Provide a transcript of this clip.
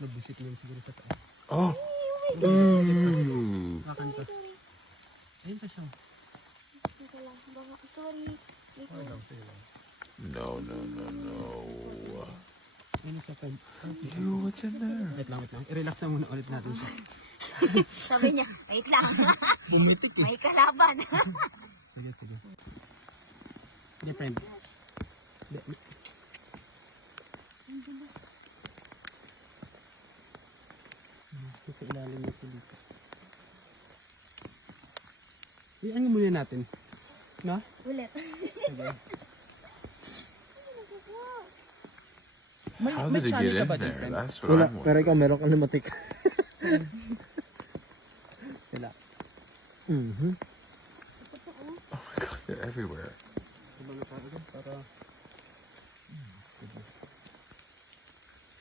Nabusit niyan siguro sa taas. Oh. Kakan to. Ayun pa siya. Teka lang. Baka, sorry. Okay lang, sige lang. No. Ayun siya, Fred. Ew, what's in there? Wait lang. I-relax na muna ulit natin siya. Sabi niya, wait lang. Bumitik eh. May kalaban. Sige. Hindi, friend. Hindi. Sa ilalim nito dito. Iyan muna natin. Na? Ulit. Sige. May, How may did it channel get ka in ba dyan, there? friend? That's what Wala, I'm pero wondering. ikaw meron kang lumatik. Wala. Mhm. Oh my god, they're everywhere. Diba na tayo? Para